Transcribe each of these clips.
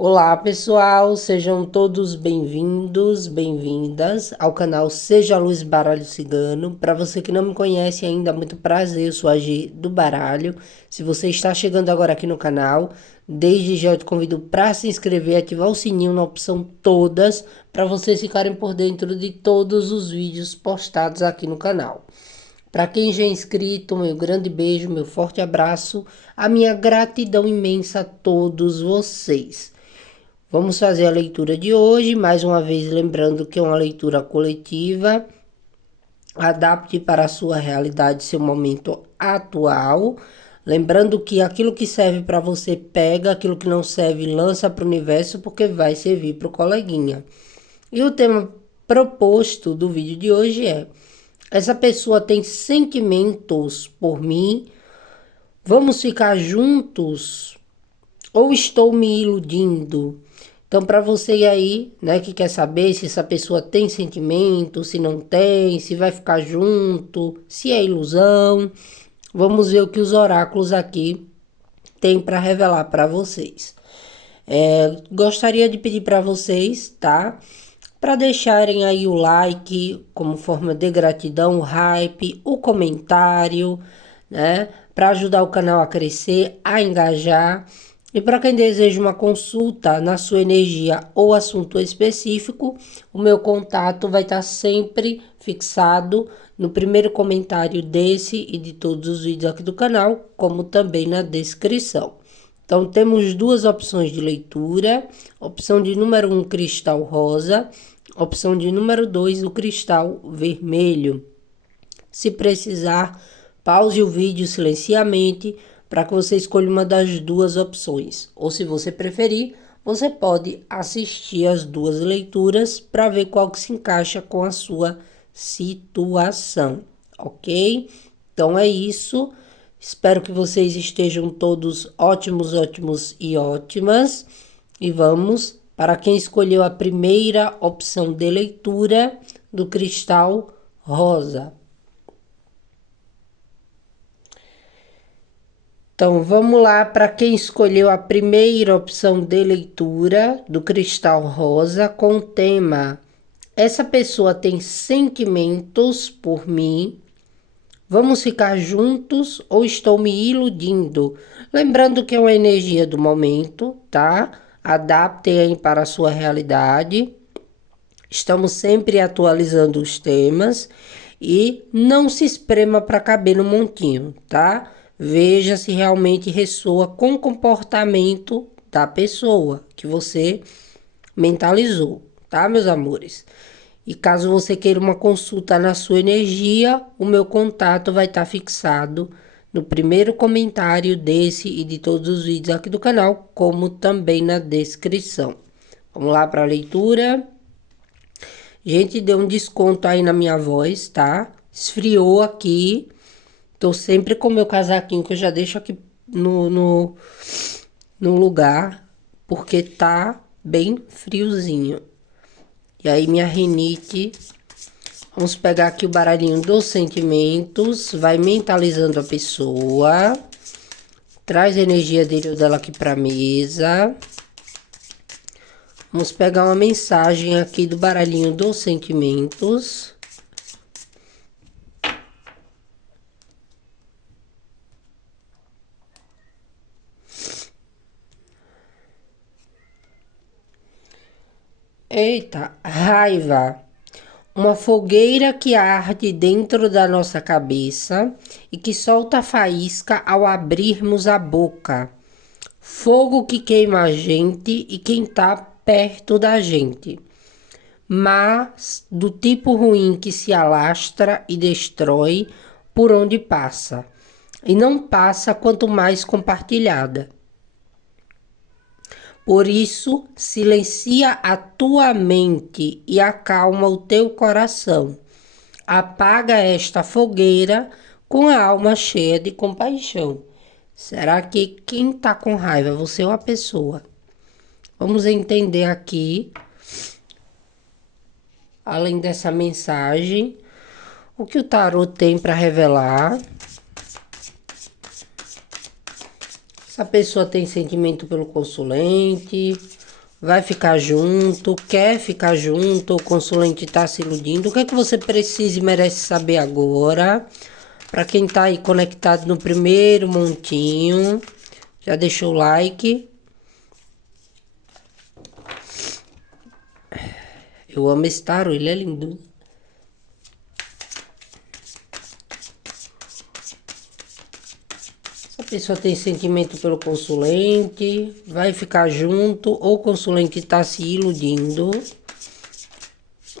Olá pessoal, sejam todos bem-vindos, bem-vindas ao canal Seja a Luz Baralho Cigano. Para você que não me conhece ainda, muito prazer, eu sou a G do Baralho. Se você está chegando agora aqui no canal, desde já eu te convido para se inscrever e ativar o sininho na opção todas, para vocês ficarem por dentro de todos os vídeos postados aqui no canal. Para quem já é inscrito, meu grande beijo, meu forte abraço, a minha gratidão imensa a todos vocês. Vamos fazer a leitura de hoje, mais uma vez lembrando que é uma leitura coletiva. Adapte para a sua realidade, seu momento atual. Lembrando que aquilo que serve para você pega, aquilo que não serve lança para o universo, porque vai servir para o coleguinha. E o tema proposto do vídeo de hoje é: essa pessoa tem sentimentos por mim? Vamos ficar juntos? Ou estou me iludindo? Então, para você aí, né, que quer saber se essa pessoa tem sentimento, se não tem, se vai ficar junto, se é ilusão, vamos ver o que os oráculos aqui têm para revelar para vocês. Gostaria de pedir para vocês, tá? Para deixarem aí o like como forma de gratidão, o hype, o comentário, né? Para ajudar o canal a crescer, a engajar. E para quem deseja uma consulta na sua energia ou assunto específico, o meu contato vai estar sempre fixado no primeiro comentário desse e de todos os vídeos aqui do canal, como também na descrição. Então, temos duas opções de leitura. Opção de número 1, cristal rosa. Opção de número 2, o cristal vermelho. Se precisar, pause o vídeo silenciamente para que você escolha uma das duas opções. Ou se você preferir, você pode assistir as duas leituras para ver qual que se encaixa com a sua situação, ok? Então é isso. Espero que vocês estejam todos ótimos, ótimos e ótimas. E vamos para quem escolheu a primeira opção de leitura do cristal rosa. Então, vamos lá para quem escolheu a primeira opção de leitura do cristal rosa com o tema: essa pessoa tem sentimentos por mim? Vamos ficar juntos ou estou me iludindo? Lembrando que é uma energia do momento, tá? Adaptem aí para a sua realidade. Estamos sempre atualizando os temas e não se esprema para caber no montinho, tá? Veja se realmente ressoa com o comportamento da pessoa que você mentalizou, tá, meus amores? E caso você queira uma consulta na sua energia, o meu contato vai estar fixado no primeiro comentário desse e de todos os vídeos aqui do canal, como também na descrição. Vamos lá para a leitura. Gente, deu um desconto aí na minha voz, tá? Esfriou aqui. Tô sempre com meu casaquinho que eu já deixo aqui no lugar, porque tá bem friozinho. E aí minha rinite, vamos pegar aqui o baralhinho dos sentimentos, vai mentalizando a pessoa, traz a energia dele ou dela aqui pra mesa. Vamos pegar uma mensagem aqui do baralhinho dos sentimentos. Eita, raiva. Uma fogueira que arde dentro da nossa cabeça e que solta faísca ao abrirmos a boca. Fogo que queima a gente e quem tá perto da gente. Mas do tipo ruim que se alastra e destrói por onde passa. E não passa quanto mais compartilhada. Por isso, silencia a tua mente e acalma o teu coração. Apaga esta fogueira com a alma cheia de compaixão. Será que quem está com raiva, você ou a pessoa? Vamos entender aqui, além dessa mensagem, o que o tarot tem para revelar. Essa pessoa tem sentimento pelo consulente, vai ficar junto, quer ficar junto, o consulente tá se iludindo. O que é que você precisa e merece saber agora? Para quem tá aí conectado no primeiro montinho, já deixou o like. Eu amo esse tarô, ele é lindo. Essa pessoa tem sentimento pelo consulente, vai ficar junto, ou o consulente tá se iludindo.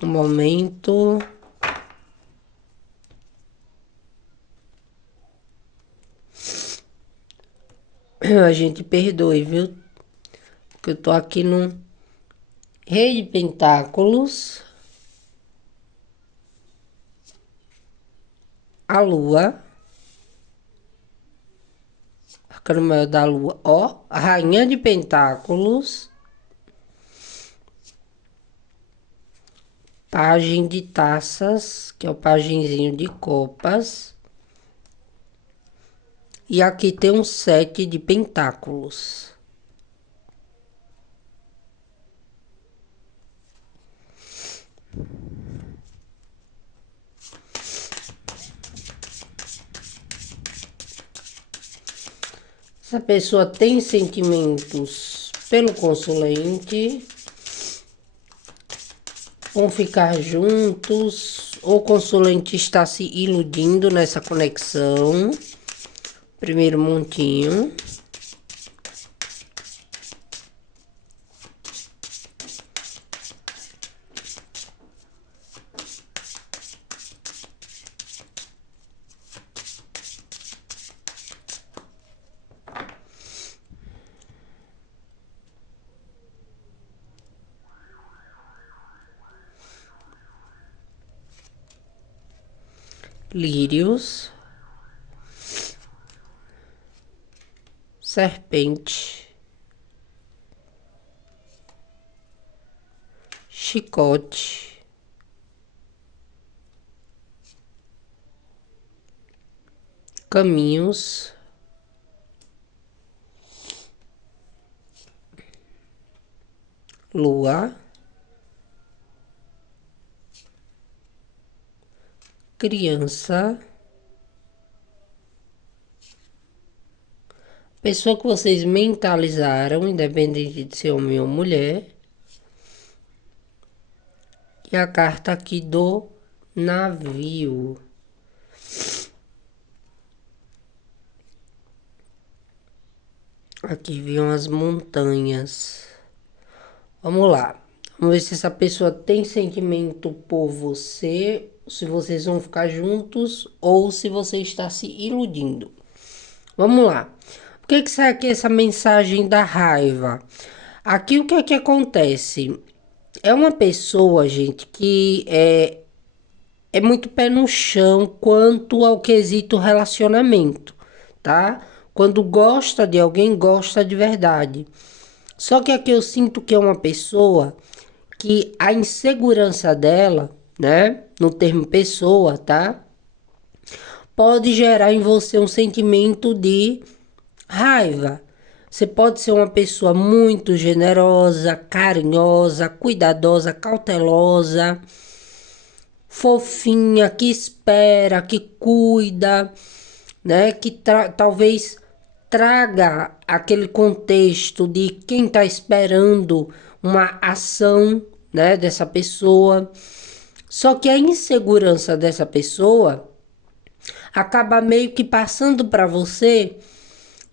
Um momento. A gente perdoe, viu? Porque eu tô aqui no Rei de Pentáculos. A Lua. Arcano maior da Lua. Ó, a Rainha de Pentáculos. Pajem de Taças, que é o pajenzinho de copas. E aqui tem um 7 de pentáculos. Essa pessoa tem sentimentos pelo consulente. Vão ficar juntos. O consulente está se iludindo nessa conexão. Primeiro montinho. Lírios. Serpente. Chicote. Caminhos. Lua. Criança. Pessoa que vocês mentalizaram, independente de ser homem ou mulher. E a carta aqui do navio. Aqui vinham as montanhas. Vamos lá. Vamos ver se essa pessoa tem sentimento por você, se vocês vão ficar juntos ou se você está se iludindo. Vamos lá. Por que sai aqui essa mensagem da raiva? Aqui o que é que acontece? É uma pessoa, gente, que é muito pé no chão quanto ao quesito relacionamento, tá? Quando gosta de alguém, gosta de verdade. Só que aqui eu sinto que é uma pessoa que a insegurança dela, né? No termo pessoa, tá? Pode gerar em você um sentimento de raiva. Você pode ser uma pessoa muito generosa, carinhosa, cuidadosa, cautelosa, fofinha, que espera, que cuida, né? Que talvez traga aquele contexto de quem está esperando uma ação, né, dessa pessoa. Só que a insegurança dessa pessoa acaba meio que passando para você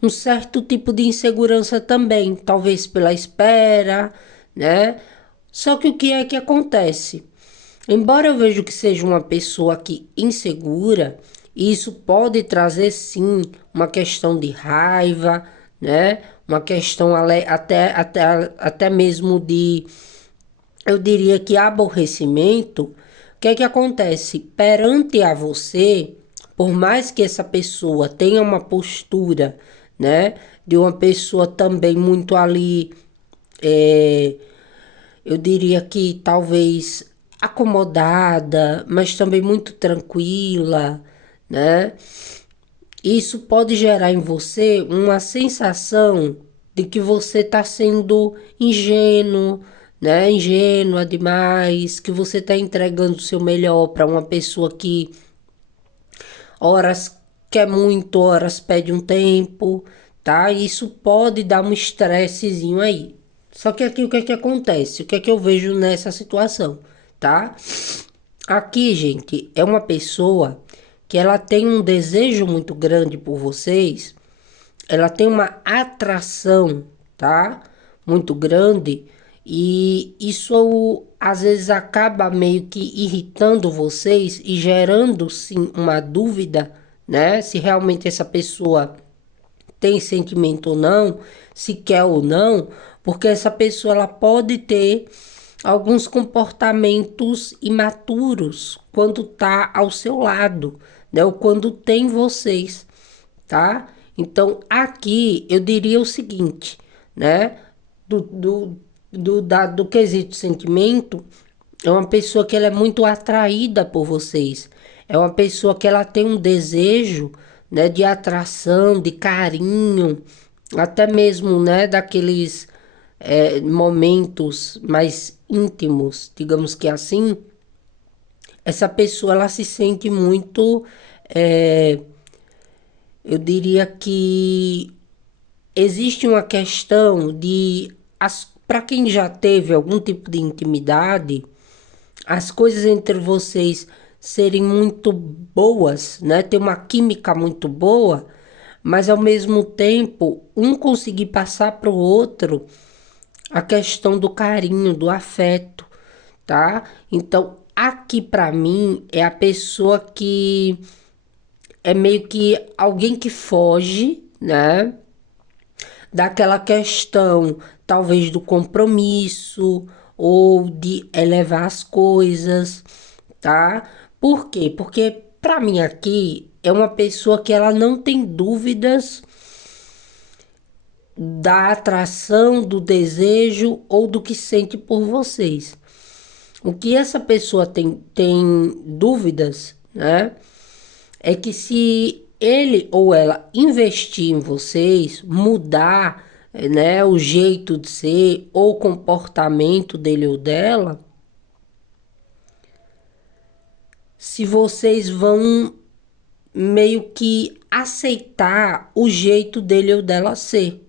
um certo tipo de insegurança também, talvez pela espera, né? Só que o que é que acontece? Embora eu veja que seja uma pessoa aqui insegura, isso pode trazer sim uma questão de raiva, né? Uma questão até mesmo de, eu diria que aborrecimento. O que é que acontece? Perante a você, por mais que essa pessoa tenha uma postura, né? De uma pessoa também muito ali, eu diria que talvez acomodada, mas também muito tranquila, né? Isso pode gerar em você uma sensação de que você está sendo ingênuo, né? Ingênua demais, que você está entregando o seu melhor para uma pessoa que horas quer muito, horas pede um tempo, tá? Isso pode dar um estressezinho aí. Só que aqui o que é que acontece? O que é que eu vejo nessa situação, tá? Aqui, gente, é uma pessoa que ela tem um desejo muito grande por vocês, ela tem uma atração, tá? Muito grande, e isso às vezes acaba meio que irritando vocês e gerando sim uma dúvida, né? Se realmente essa pessoa tem sentimento ou não, se quer ou não, porque essa pessoa ela pode ter alguns comportamentos imaturos quando tá ao seu lado, né? Ou quando tem vocês, tá? Então aqui eu diria o seguinte, né? Do quesito sentimento, é uma pessoa que ela é muito atraída por vocês. É uma pessoa que ela tem um desejo, né, de atração, de carinho, até mesmo, né, daqueles momentos mais íntimos, digamos que assim. Essa pessoa ela se sente muito, é, eu diria que existe uma questão de, para quem já teve algum tipo de intimidade, as coisas entre vocês serem muito boas, né? Ter uma química muito boa, mas ao mesmo tempo um conseguir passar para o outro a questão do carinho, do afeto, tá? Então, aqui para mim é a pessoa que é meio que alguém que foge, né? Daquela questão, talvez do compromisso ou de elevar as coisas, tá? Por quê? Porque para mim aqui é uma pessoa que ela não tem dúvidas da atração, do desejo ou do que sente por vocês. O que essa pessoa tem dúvidas, né? É que se ele ou ela investir em vocês, mudar, né, o jeito de ser ou o comportamento dele ou dela, se vocês vão meio que aceitar o jeito dele ou dela ser,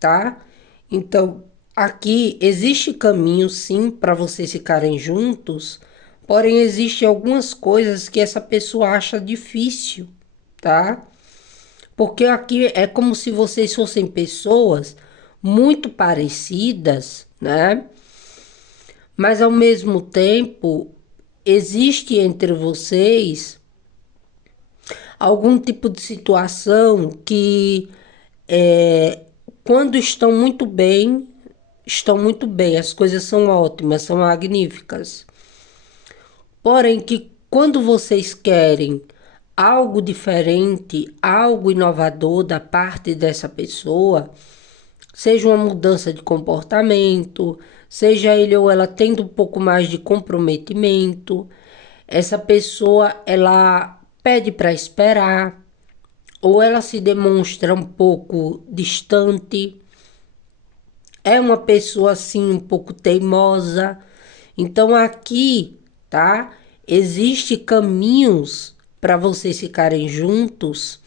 tá? Então, aqui existe caminho sim para vocês ficarem juntos, porém existe algumas coisas que essa pessoa acha difícil, tá? Porque aqui é como se vocês fossem pessoas muito parecidas, né? Mas ao mesmo tempo existe entre vocês algum tipo de situação que quando estão muito bem, as coisas são ótimas, são magníficas. Porém, que quando vocês querem algo diferente, algo inovador da parte dessa pessoa, seja uma mudança de comportamento, seja ele ou ela tendo um pouco mais de comprometimento, essa pessoa ela pede para esperar, ou ela se demonstra um pouco distante, é uma pessoa assim um pouco teimosa. Então aqui, tá? Existe caminhos para vocês ficarem juntos,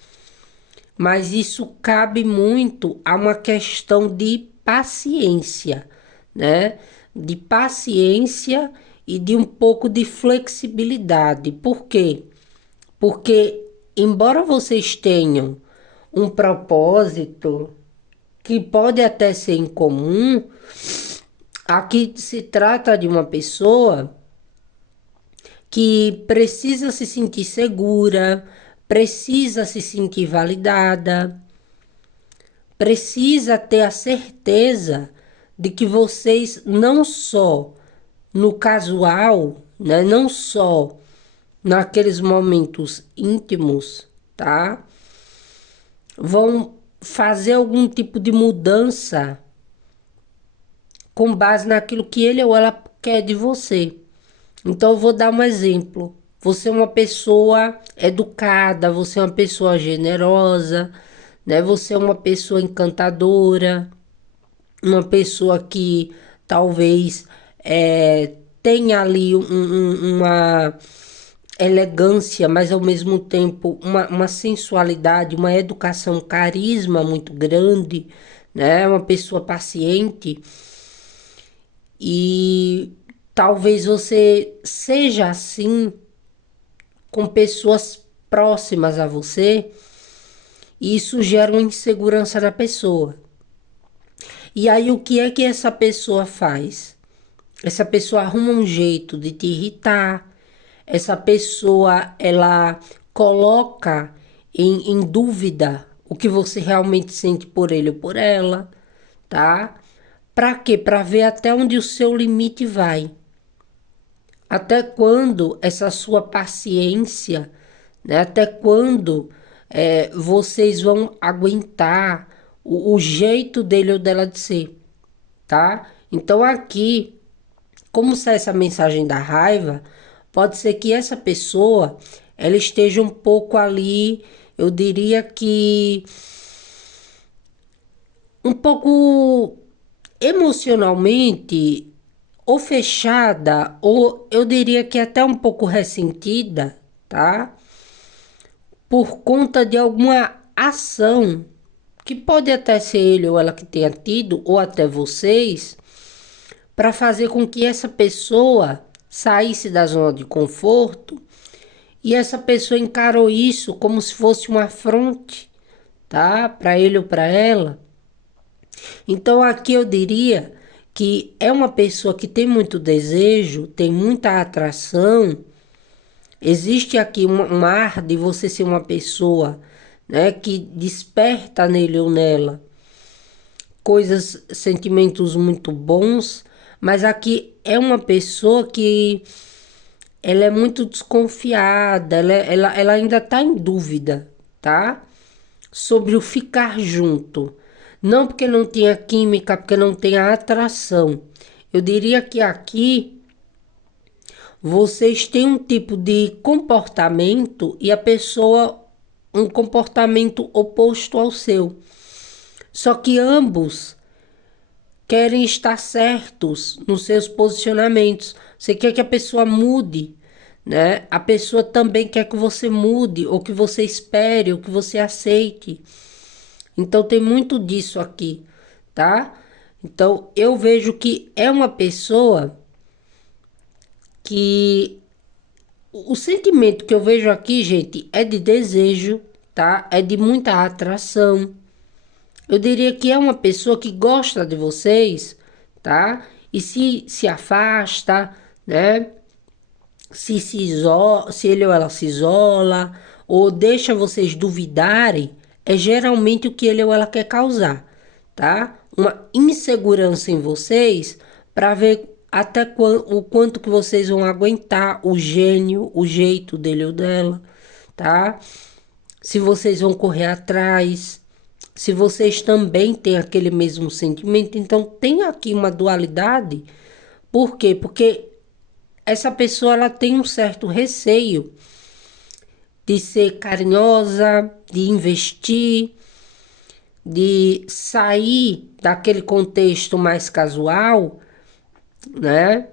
mas isso cabe muito a uma questão de paciência, né? De paciência e de um pouco de flexibilidade. Por quê? Porque embora vocês tenham um propósito que pode até ser em comum, aqui se trata de uma pessoa que precisa se sentir segura, precisa se sentir validada, precisa ter a certeza de que vocês não só no casual, né, não só naqueles momentos íntimos, tá? Vão fazer algum tipo de mudança com base naquilo que ele ou ela quer de você. Então eu vou dar um exemplo. Você é uma pessoa educada, você é uma pessoa generosa, né? Você é uma pessoa encantadora, uma pessoa que talvez tenha ali uma elegância, mas ao mesmo tempo uma sensualidade, uma educação, carisma muito grande, né? Uma pessoa paciente e talvez você seja assim com pessoas próximas a você e isso gera uma insegurança na pessoa. E aí o que é que essa pessoa faz? Essa pessoa arruma um jeito de te irritar. Essa pessoa, ela coloca em dúvida o que você realmente sente por ele ou por ela, tá? Pra quê? Pra ver até onde o seu limite vai. Até quando essa sua paciência, né? Até quando vocês vão aguentar o jeito dele ou dela de ser, tá? Então aqui, como sai essa mensagem da raiva, pode ser que essa pessoa ela esteja um pouco ali, eu diria que um pouco emocionalmente ou fechada, ou eu diria que até um pouco ressentida, tá? Por conta de alguma ação que pode até ser ele ou ela que tenha tido, ou até vocês, para fazer com que essa pessoa saísse da zona de conforto e essa pessoa encarou isso como se fosse um afronte, tá? Para ele ou para ela. Então aqui eu diria que é uma pessoa que tem muito desejo, tem muita atração. Existe aqui um ar de você ser uma pessoa, né, que desperta nele ou nela coisas, sentimentos muito bons, mas aqui é uma pessoa que ela é muito desconfiada, ela ainda está em dúvida, tá? Sobre o ficar junto. Não porque não tenha química, porque não tenha atração. Eu diria que aqui vocês têm um tipo de comportamento e a pessoa um comportamento oposto ao seu. Só que ambos querem estar certos nos seus posicionamentos. Você quer que a pessoa mude, né? A pessoa também quer que você mude, ou que você espere, ou que você aceite. Então tem muito disso aqui, tá? Então eu vejo que é uma pessoa que o sentimento que eu vejo aqui, gente, é de desejo, tá? É de muita atração. Eu diria que é uma pessoa que gosta de vocês, tá? E se afasta, né? Se isola, se ele ou ela se isola, ou deixa vocês duvidarem, é geralmente o que ele ou ela quer causar, tá? Uma insegurança em vocês para ver até o quanto que vocês vão aguentar o gênio, o jeito dele ou dela, tá? Se vocês vão correr atrás, se vocês também têm aquele mesmo sentimento. Então tem aqui uma dualidade. Por quê? Porque essa pessoa ela tem um certo receio de ser carinhosa, de investir, de sair daquele contexto mais casual, né?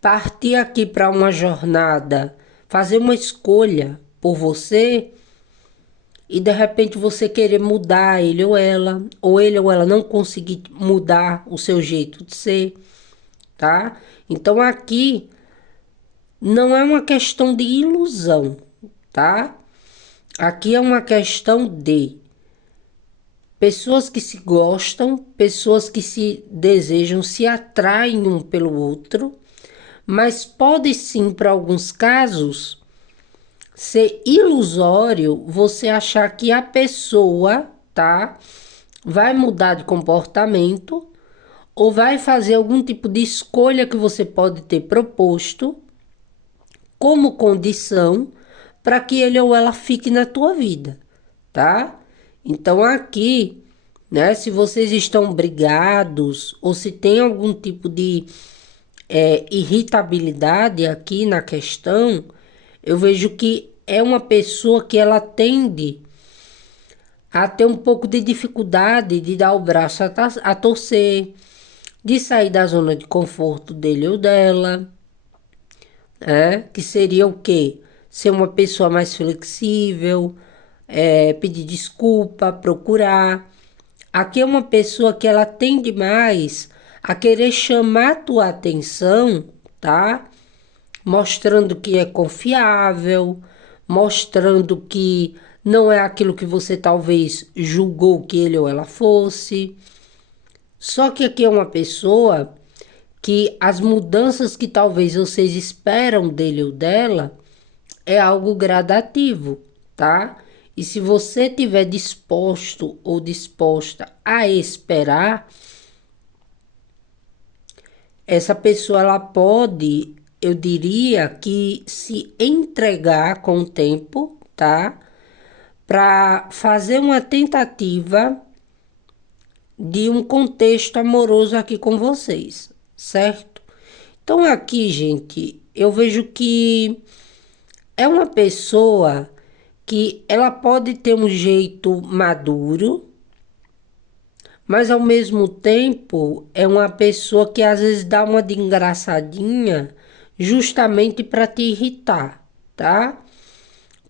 Partir aqui para uma jornada, fazer uma escolha por você e de repente você querer mudar ele ou ele ou ela não conseguir mudar o seu jeito de ser, tá? Então aqui não é uma questão de ilusão, tá? Aqui é uma questão de pessoas que se gostam, pessoas que se desejam, se atraem um pelo outro, mas pode sim, para alguns casos, ser ilusório você achar que a pessoa, tá, vai mudar de comportamento ou vai fazer algum tipo de escolha que você pode ter proposto como condição para que ele ou ela fique na tua vida, tá? Então aqui, né, se vocês estão brigados ou se tem algum tipo de irritabilidade aqui na questão, eu vejo que é uma pessoa que ela tende a ter um pouco de dificuldade de dar o braço a torcer, de sair da zona de conforto dele ou dela, né? Que seria o quê? Ser uma pessoa mais flexível, pedir desculpa, procurar. Aqui é uma pessoa que ela tende mais a querer chamar a tua atenção, tá? Mostrando que é confiável, mostrando que não é aquilo que você talvez julgou que ele ou ela fosse. Só que aqui é uma pessoa que as mudanças que talvez vocês esperam dele ou dela é algo gradativo, tá? E se você tiver disposto ou disposta a esperar, essa pessoa ela pode, eu diria que se entregar com o tempo, tá? Para fazer uma tentativa de um contexto amoroso aqui com vocês, certo? Então aqui, gente, eu vejo que é uma pessoa que ela pode ter um jeito maduro, mas ao mesmo tempo é uma pessoa que às vezes dá uma de engraçadinha justamente para te irritar, tá?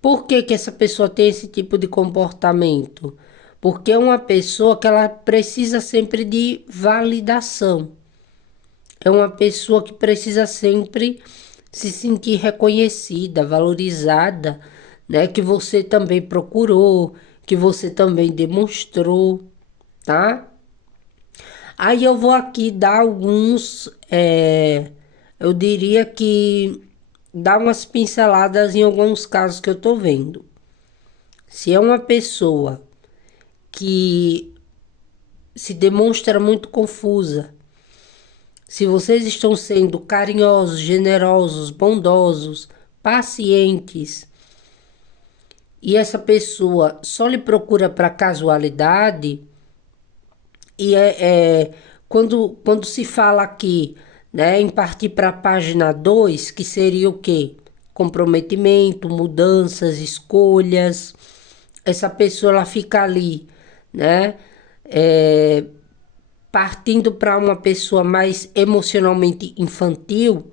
Por que que essa pessoa tem esse tipo de comportamento? Porque é uma pessoa que ela precisa sempre de validação. É uma pessoa que precisa sempre se sentir reconhecida, valorizada, né? Que você também procurou, que você também demonstrou, tá? Aí eu vou aqui dar alguns, eu diria que dar umas pinceladas em alguns casos que eu tô vendo. Se é uma pessoa que se demonstra muito confusa, se vocês estão sendo carinhosos, generosos, bondosos, pacientes, e essa pessoa só lhe procura para casualidade, e quando se fala aqui, né, em partir para a página 2 que seria o quê? Comprometimento, mudanças, escolhas. Essa pessoa ela fica ali, né? Partindo para uma pessoa mais emocionalmente infantil,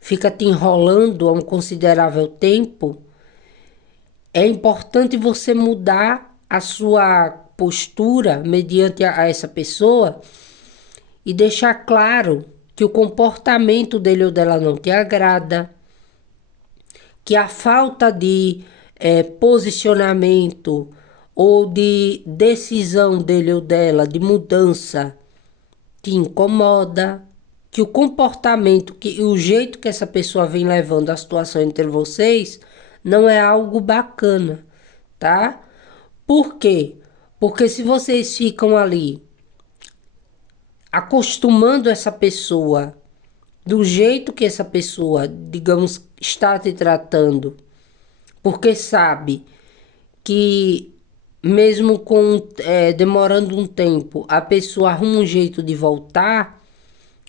fica te enrolando há um considerável tempo. É importante você mudar a sua postura mediante a essa pessoa e deixar claro que o comportamento dele ou dela não te agrada, que a falta de posicionamento ou de decisão dele ou dela, de mudança, te incomoda, que o comportamento, que o jeito que essa pessoa vem levando a situação entre vocês não é algo bacana, tá? Por quê? Porque se vocês ficam ali acostumando essa pessoa do jeito que essa pessoa, digamos, está te tratando, porque sabe que mesmo com demorando um tempo, a pessoa arruma um jeito de voltar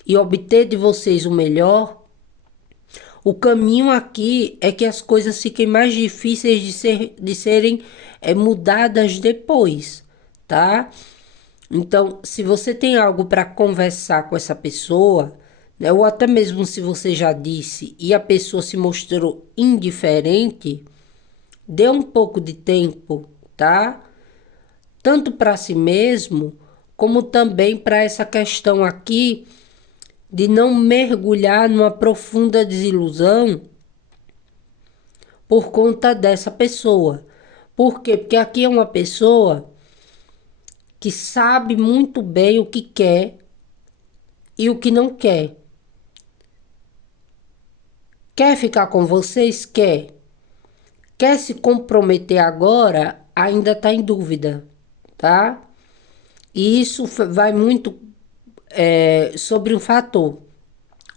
e obter de vocês o melhor, o caminho aqui é que as coisas fiquem mais difíceis de serem mudadas depois, tá? Então, se você tem algo para conversar com essa pessoa, né, ou até mesmo se você já disse e a pessoa se mostrou indiferente, dê um pouco de tempo, tá? Tanto para si mesmo, como também para essa questão aqui de não mergulhar numa profunda desilusão por conta dessa pessoa. Por quê? Porque aqui é uma pessoa que sabe muito bem o que quer e o que não quer. Quer ficar com vocês? Quer. Quer se comprometer agora? Ainda está em dúvida, tá? E isso vai muito sobre um fator.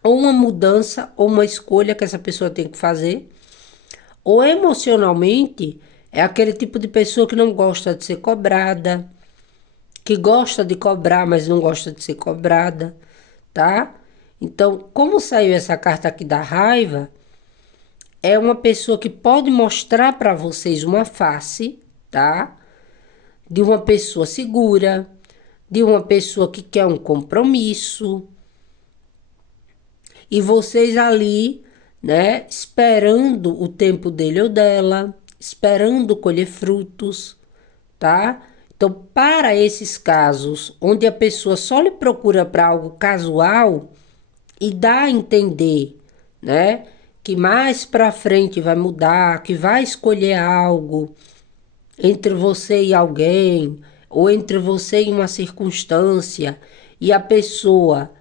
Ou uma mudança, ou uma escolha que essa pessoa tem que fazer. Ou emocionalmente, é aquele tipo de pessoa que não gosta de ser cobrada, que gosta de cobrar, mas não gosta de ser cobrada, tá? Então, como saiu essa carta aqui da raiva, é uma pessoa que pode mostrar para vocês uma face, tá? De uma pessoa segura, de uma pessoa que quer um compromisso. E vocês ali, né, esperando o tempo dele ou dela, esperando colher frutos, tá? Então, para esses casos onde a pessoa só lhe procura para algo casual e dá a entender, né, que mais para frente vai mudar, que vai escolher algo entre você e alguém, ou entre você e uma circunstância, e a pessoa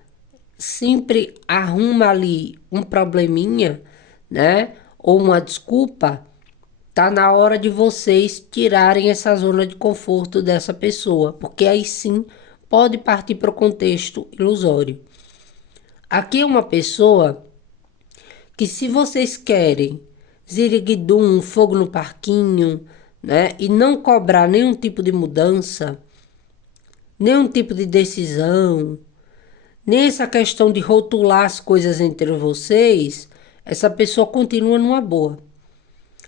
sempre arruma ali um probleminha, né, ou uma desculpa, tá na hora de vocês tirarem essa zona de conforto dessa pessoa, porque aí sim pode partir para o contexto ilusório. Aqui é uma pessoa que, se vocês querem ziriguidum, fogo no parquinho, né, e não cobrar nenhum tipo de mudança, nenhum tipo de decisão, nem essa questão de rotular as coisas entre vocês, essa pessoa continua numa boa.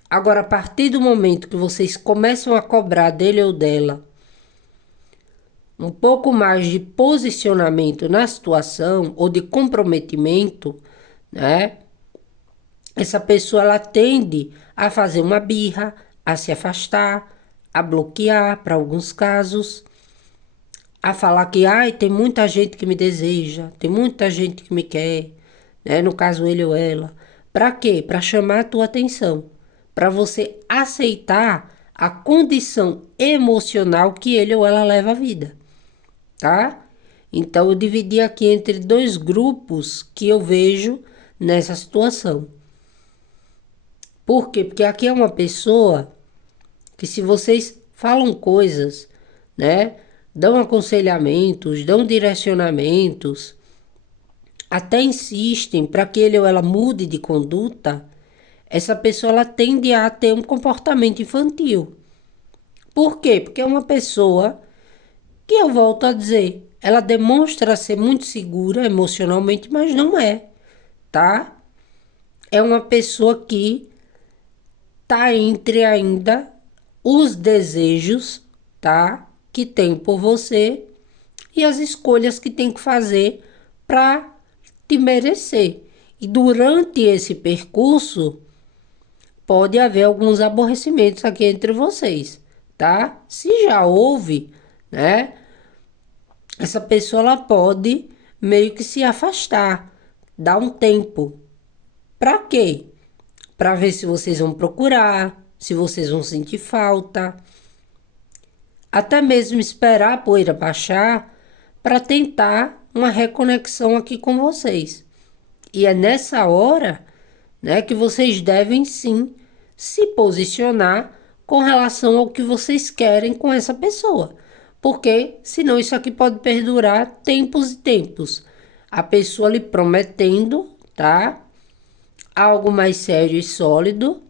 Agora, a partir do momento que vocês começam a cobrar dele ou dela um pouco mais de posicionamento na situação ou de comprometimento, né? Essa pessoa ela tende a fazer uma birra, a se afastar, a bloquear para alguns casos, a falar que ai, tem muita gente que me deseja, tem muita gente que me quer, né? No caso ele ou ela. Para quê? Para chamar a tua atenção, para você aceitar a condição emocional que ele ou ela leva à vida, tá? Então eu dividi aqui entre dois grupos que eu vejo nessa situação. Por quê? Porque aqui é uma pessoa que, se vocês falam coisas, né, dão aconselhamentos, dão direcionamentos, até insistem para que ele ou ela mude de conduta, essa pessoa ela tende a ter um comportamento infantil. Por quê? Porque é uma pessoa que, eu volto a dizer, ela demonstra ser muito segura emocionalmente, mas não é, tá? É uma pessoa que tá entre ainda os desejos, tá? Que tem por você e as escolhas que tem que fazer para te merecer. E durante esse percurso, pode haver alguns aborrecimentos aqui entre vocês, tá? Se já houve, né? Essa pessoa ela pode meio que se afastar, dar um tempo. Para quê? Para ver se vocês vão procurar, se vocês vão sentir falta. Até mesmo esperar a poeira baixar para tentar uma reconexão aqui com vocês. E é nessa hora, né, que vocês devem sim se posicionar com relação ao que vocês querem com essa pessoa. Porque senão isso aqui pode perdurar tempos e tempos. A pessoa lhe prometendo, tá? Algo mais sério e sólido,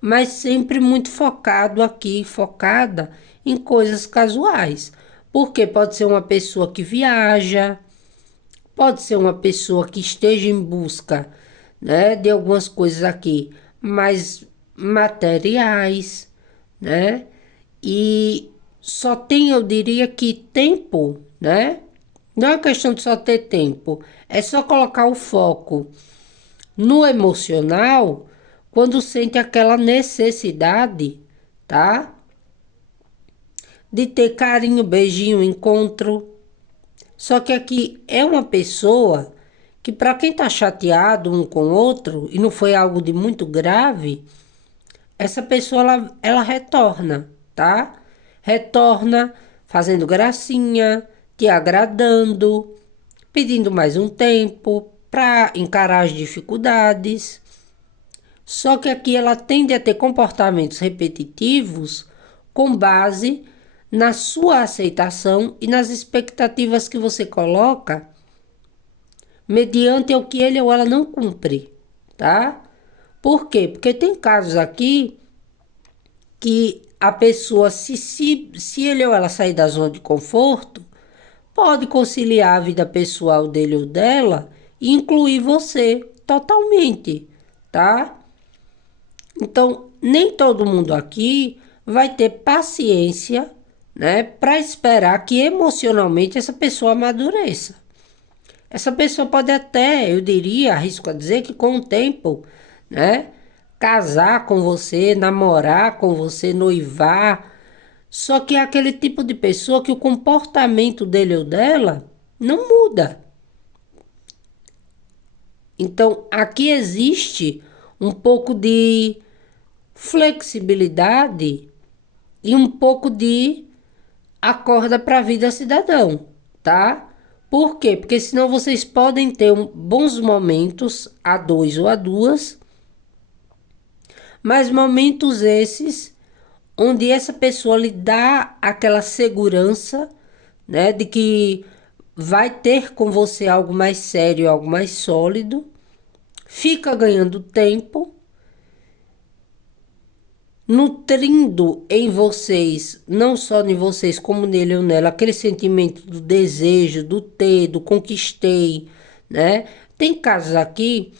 mas sempre muito focado aqui, focada em coisas casuais. Porque pode ser uma pessoa que viaja, pode ser uma pessoa que esteja em busca, né, de algumas coisas aqui mais materiais, né? E só tem, eu diria que tempo, né? Não é questão de só ter tempo, é só colocar o foco no emocional quando sente aquela necessidade, tá? De ter carinho, beijinho, encontro. Só que aqui é uma pessoa que, para quem tá chateado um com o outro e não foi algo de muito grave, essa pessoa ela retorna, tá? Retorna fazendo gracinha, te agradando, pedindo mais um tempo para encarar as dificuldades. Só que aqui ela tende a ter comportamentos repetitivos com base na sua aceitação e nas expectativas que você coloca mediante o que ele ou ela não cumpre, tá? Por quê? Porque tem casos aqui que a pessoa, se ele ou ela sair da zona de conforto, pode conciliar a vida pessoal dele ou dela e incluir você totalmente, tá? Então, nem todo mundo aqui vai ter paciência, né, para esperar que emocionalmente essa pessoa amadureça. Essa pessoa pode até, eu diria, arrisco a dizer que com o tempo, né, casar com você, namorar com você, noivar. Só que é aquele tipo de pessoa que o comportamento dele ou dela não muda. Então, aqui existe um pouco de flexibilidade e um pouco de acorda para a vida cidadão, tá? Por quê? Porque senão vocês podem ter bons momentos a dois ou a duas, mas momentos esses onde essa pessoa lhe dá aquela segurança, né, de que vai ter com você algo mais sério, algo mais sólido, fica ganhando tempo, nutrindo em vocês, não só em vocês, como nele ou nela, aquele sentimento do desejo, do ter, do conquistei, né? Tem casos aqui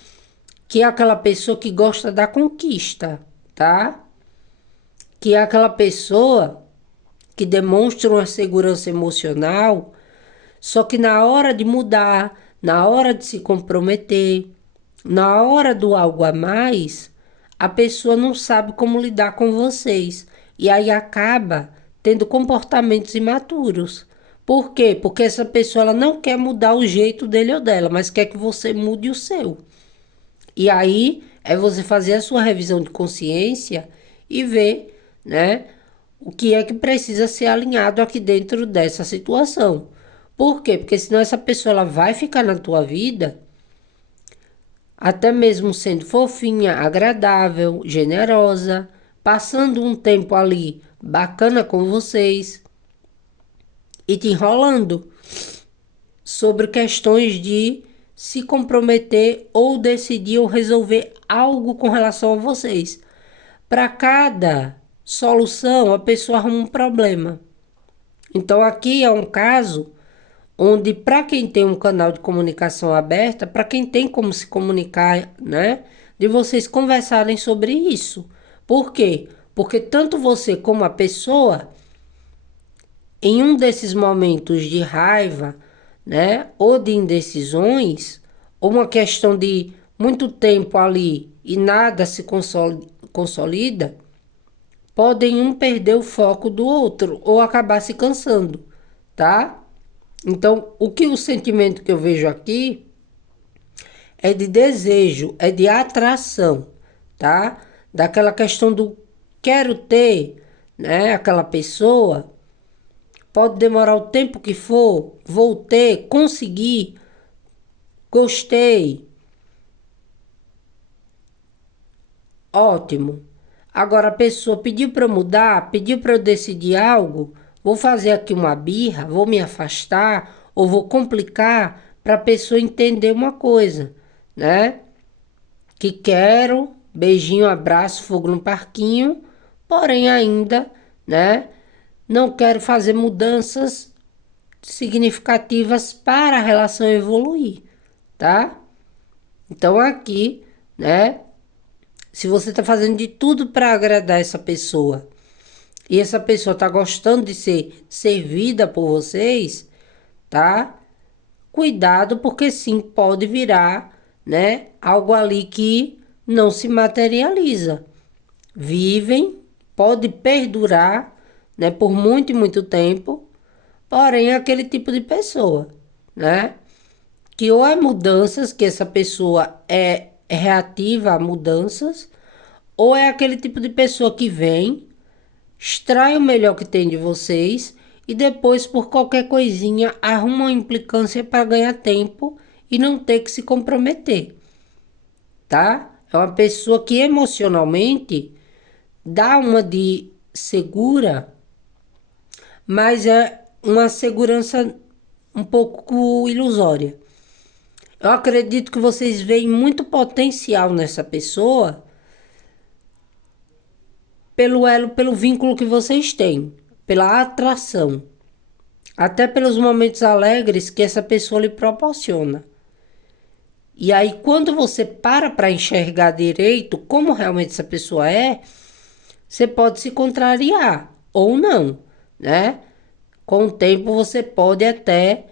que é aquela pessoa que gosta da conquista, tá? Que é aquela pessoa que demonstra uma segurança emocional, só que na hora de mudar, na hora de se comprometer, na hora do algo a mais, a pessoa não sabe como lidar com vocês. E aí acaba tendo comportamentos imaturos. Por quê? Porque essa pessoa ela não quer mudar o jeito dele ou dela, mas quer que você mude o seu. E aí é você fazer a sua revisão de consciência e ver, né, o que é que precisa ser alinhado aqui dentro dessa situação. Por quê? Porque senão essa pessoa ela vai ficar na tua vida, até mesmo sendo fofinha, agradável, generosa, passando um tempo ali bacana com vocês e te enrolando sobre questões de se comprometer ou decidir ou resolver algo com relação a vocês. Para cada solução, a pessoa arruma um problema. Então aqui é um caso onde, para quem tem um canal de comunicação aberta, para quem tem como se comunicar, né, de vocês conversarem sobre isso. Por quê? Porque tanto você como a pessoa, em um desses momentos de raiva, né, ou de indecisões, ou uma questão de muito tempo ali e nada se consolida, podem um perder o foco do outro ou acabar se cansando, tá? Então, o sentimento que eu vejo aqui é de desejo, é de atração, tá? Daquela questão do quero ter, né? Aquela pessoa, pode demorar o tempo que for, vou ter, consegui, gostei, ótimo. Agora a pessoa pediu para eu mudar, pediu para eu decidir algo, vou fazer aqui uma birra, vou me afastar ou vou complicar para a pessoa entender uma coisa, né? Que quero, beijinho, abraço, fogo no parquinho, porém ainda, né? Não quero fazer mudanças significativas para a relação evoluir, tá? Então aqui, né? Se você está fazendo de tudo para agradar essa pessoa e essa pessoa está gostando de ser servida por vocês, tá? Cuidado, porque sim, pode virar, né, algo ali que não se materializa. Vivem, pode perdurar, né, por muito e muito tempo, porém é aquele tipo de pessoa, né? Que ou é mudanças, que essa pessoa é reativa a mudanças, ou é aquele tipo de pessoa que vem, extrai o melhor que tem de vocês e depois, por qualquer coisinha, arruma uma implicância para ganhar tempo e não ter que se comprometer, tá? É uma pessoa que emocionalmente dá uma de segura, mas é uma segurança um pouco ilusória. Eu acredito que vocês veem muito potencial nessa pessoa pelo elo, pelo vínculo que vocês têm, pela atração, até pelos momentos alegres que essa pessoa lhe proporciona. E aí, quando você para enxergar direito como realmente essa pessoa é, você pode se contrariar ou não, né? Com o tempo você pode até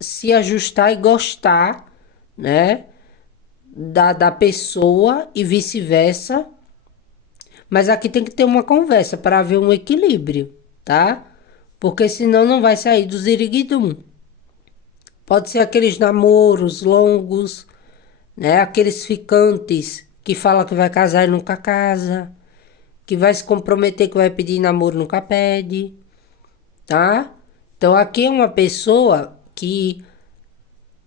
se ajustar e gostar, né? Da pessoa e vice-versa. Mas aqui tem que ter uma conversa para haver um equilíbrio, tá? Porque senão não vai sair do ziriguidum. Pode ser aqueles namoros longos, né? Aqueles ficantes que fala que vai casar e nunca casa, que vai se comprometer que vai pedir namoro e nunca pede, tá? Então aqui é uma pessoa que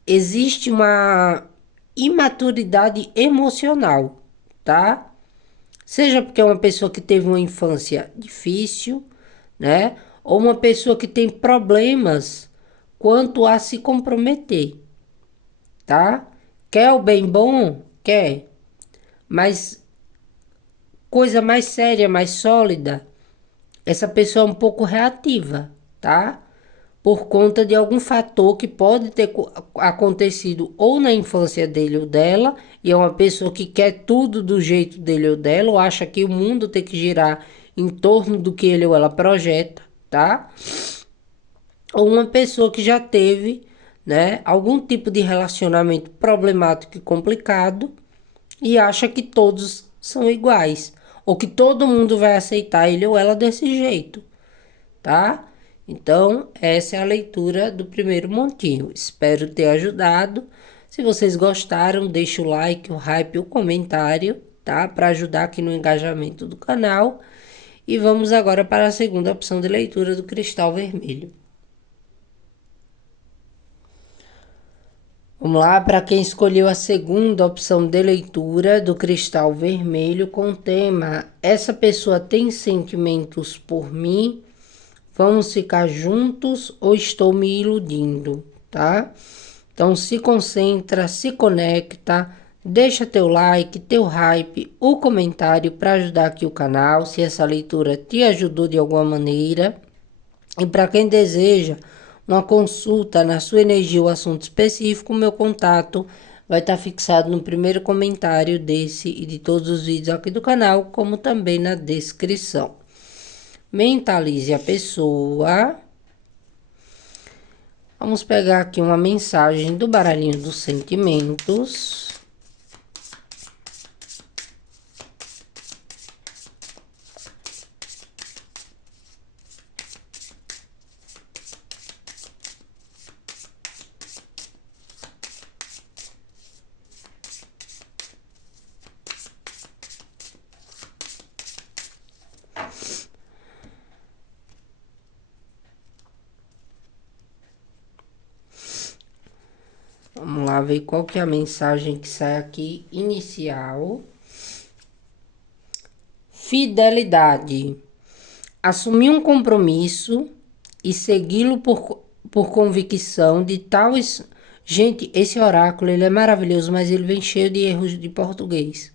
existe uma imaturidade emocional, tá? Seja porque é uma pessoa que teve uma infância difícil, né? Ou uma pessoa que tem problemas quanto a se comprometer, tá? Quer o bem bom? Quer. Mas coisa mais séria, mais sólida, essa pessoa é um pouco reativa, tá? Por conta de algum fator que pode ter acontecido ou na infância dele ou dela, e é uma pessoa que quer tudo do jeito dele ou dela, ou acha que o mundo tem que girar em torno do que ele ou ela projeta, tá? Ou uma pessoa que já teve, né, algum tipo de relacionamento problemático e complicado e acha que todos são iguais, ou que todo mundo vai aceitar ele ou ela desse jeito, tá? Então, essa é a leitura do primeiro montinho. Espero ter ajudado. Se vocês gostaram, deixa o like, o hype, o comentário, tá? Para ajudar aqui no engajamento do canal. E vamos agora para a segunda opção de leitura do cristal vermelho. Vamos lá, para quem escolheu a segunda opção de leitura do cristal vermelho com o tema Essa pessoa tem sentimentos por mim? Vamos ficar juntos ou estou me iludindo, tá? Então se concentra, se conecta, deixa teu like, teu hype, o comentário para ajudar aqui o canal, se essa leitura te ajudou de alguma maneira. E para quem deseja uma consulta na sua energia ou assunto específico, meu contato vai estar fixado no primeiro comentário desse e de todos os vídeos aqui do canal, como também na descrição. Mentalize a pessoa. Vamos pegar aqui uma mensagem do baralhinho dos sentimentos. Vamos lá ver qual que é a mensagem que sai aqui inicial. Fidelidade. Assumir um compromisso e segui-lo por convicção de tais... Gente, esse oráculo ele é maravilhoso, mas ele vem cheio de erros de português.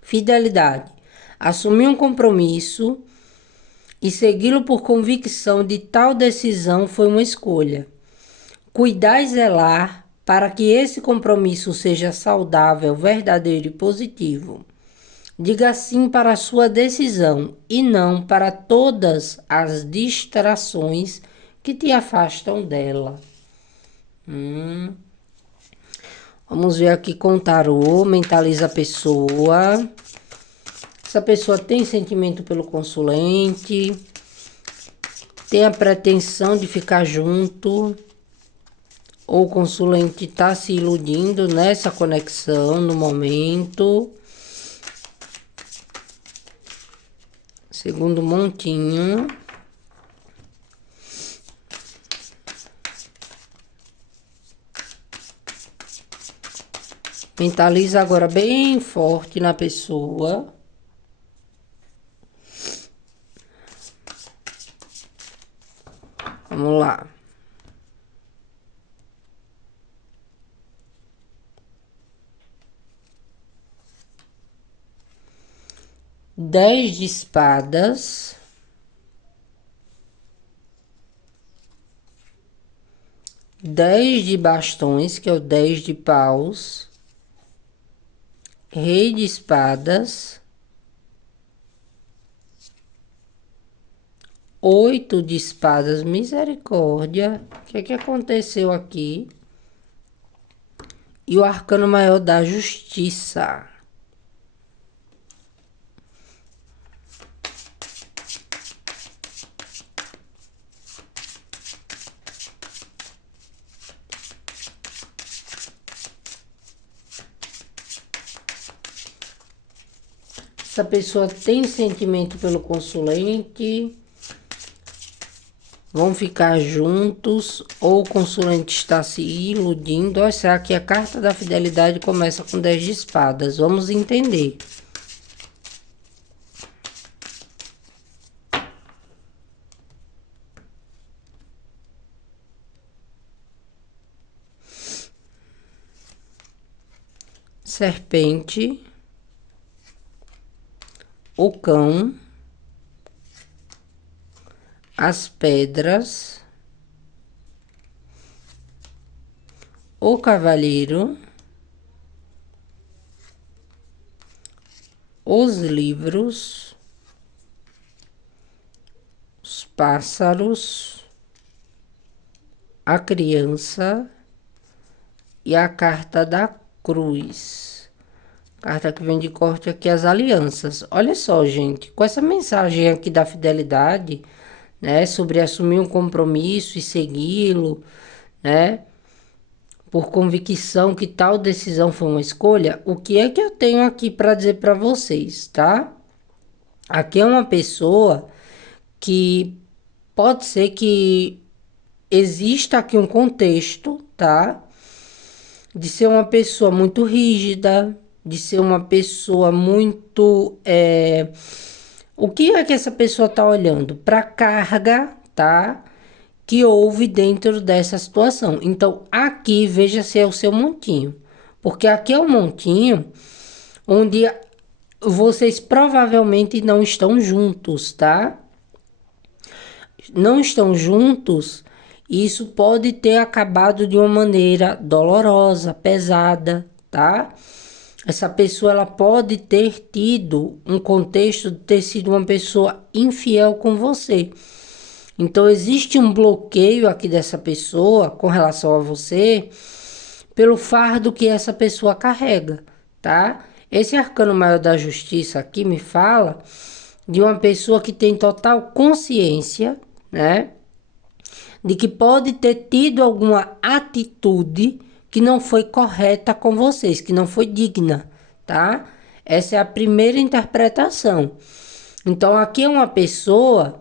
Fidelidade. Assumir um compromisso e segui-lo por convicção de tal decisão foi uma escolha. Cuidar e zelar para que esse compromisso seja saudável, verdadeiro e positivo. Diga sim para a sua decisão e não para todas as distrações que te afastam dela. Vamos ver aqui com o tarô, mentaliza a pessoa. Essa pessoa tem sentimento pelo consulente, tem a pretensão de ficar junto, ou o consulente está se iludindo nessa conexão no momento. Segundo montinho. Mentaliza agora bem forte na pessoa. Vamos lá. Dez de espadas. Dez de bastões, que é o 10 de paus. Rei de espadas. 8 de espadas, misericórdia. O que é que aconteceu aqui? E o arcano maior da justiça. Essa pessoa tem sentimento pelo consulente, vão ficar juntos, ou o consulente está se iludindo. Olha, será que a carta da fidelidade começa com 10 de espadas? Vamos entender. Serpente. O cão, as pedras, o cavaleiro, os livros, os pássaros, a criança e a carta da cruz. Carta que vem de corte aqui, as alianças. Olha só, gente, com essa mensagem aqui da fidelidade, né, sobre assumir um compromisso e segui-lo, né, por convicção que tal decisão foi uma escolha, o que é que eu tenho aqui para dizer para vocês, tá? Aqui é uma pessoa que pode ser que exista aqui um contexto, tá? De ser uma pessoa muito rígida, de ser uma pessoa muito... O que é que essa pessoa tá olhando? Para carga, tá? Que houve dentro dessa situação. Então, aqui, veja se é o seu montinho. Porque aqui é um montinho onde vocês provavelmente não estão juntos, tá? Não estão juntos, isso pode ter acabado de uma maneira dolorosa, pesada, tá? Essa pessoa, ela pode ter tido um contexto de ter sido uma pessoa infiel com você. Então, existe um bloqueio aqui dessa pessoa com relação a você pelo fardo que essa pessoa carrega, tá? Esse arcano maior da justiça aqui me fala de uma pessoa que tem total consciência, né? De que pode ter tido alguma atitude que não foi correta com vocês, que não foi digna, tá? Essa é a primeira interpretação. Então, aqui é uma pessoa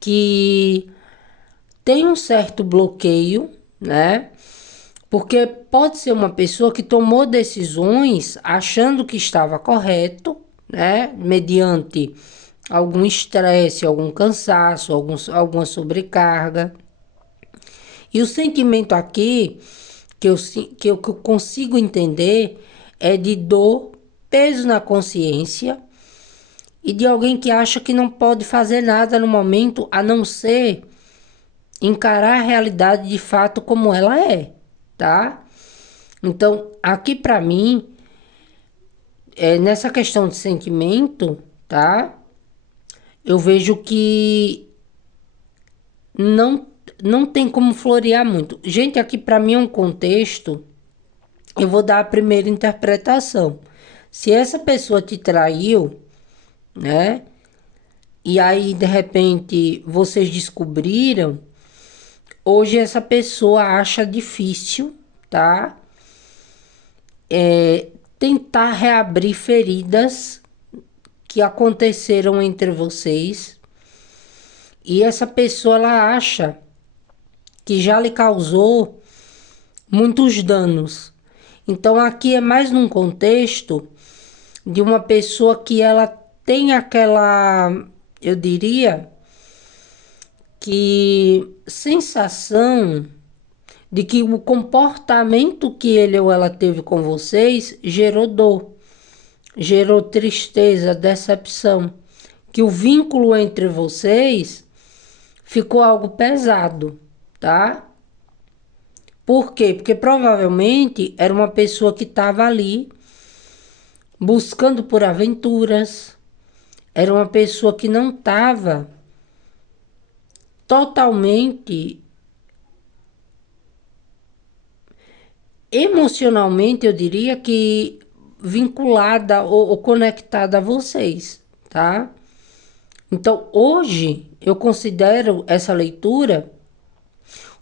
que tem um certo bloqueio, né? Porque pode ser uma pessoa que tomou decisões achando que estava correto, né? Mediante algum estresse, algum cansaço, alguma sobrecarga. E o sentimento aqui que eu consigo entender é de dor, peso na consciência e de alguém que acha que não pode fazer nada no momento a não ser encarar a realidade de fato como ela é, tá? Então, aqui para mim, nessa questão de sentimento, tá? Eu vejo que não tem como florear muito. Gente, aqui para mim é um contexto, eu vou dar a primeira interpretação. Se essa pessoa te traiu, né? E aí, de repente, vocês descobriram, hoje essa pessoa acha difícil, tá? Tentar reabrir feridas que aconteceram entre vocês. E essa pessoa, ela acha que já lhe causou muitos danos. Então, aqui é mais num contexto de uma pessoa que ela tem aquela, eu diria, que sensação de que o comportamento que ele ou ela teve com vocês gerou dor, gerou tristeza, decepção, que o vínculo entre vocês ficou algo pesado, tá? Por quê? Porque provavelmente era uma pessoa que estava ali buscando por aventuras, era uma pessoa que não estava totalmente, emocionalmente, eu diria que vinculada ou conectada a vocês, tá? Então, hoje, eu considero essa leitura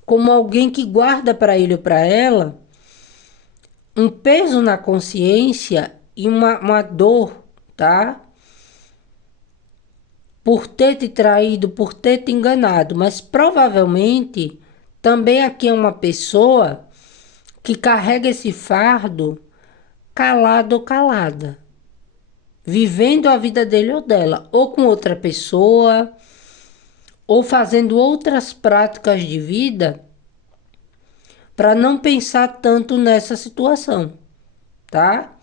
como alguém que guarda para ele ou para ela um peso na consciência e uma dor, tá? Por ter te traído, por ter te enganado, mas provavelmente também aqui é uma pessoa que carrega esse fardo calado ou calada, vivendo a vida dele ou dela, ou com outra pessoa, ou fazendo outras práticas de vida para não pensar tanto nessa situação, tá?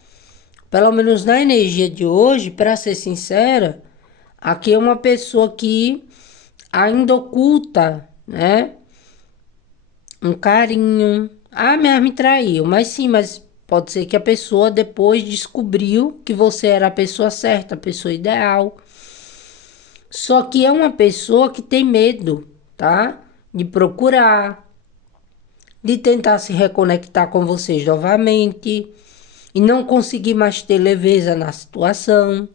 Pelo menos na energia de hoje, para ser sincera, aqui é uma pessoa que ainda oculta, né? Um carinho. Ah, me traiu. Mas sim, mas pode ser que a pessoa depois descobriu que você era a pessoa certa, a pessoa ideal. Só que é uma pessoa que tem medo, tá? De procurar, de tentar se reconectar com vocês novamente e não conseguir mais ter leveza na situação.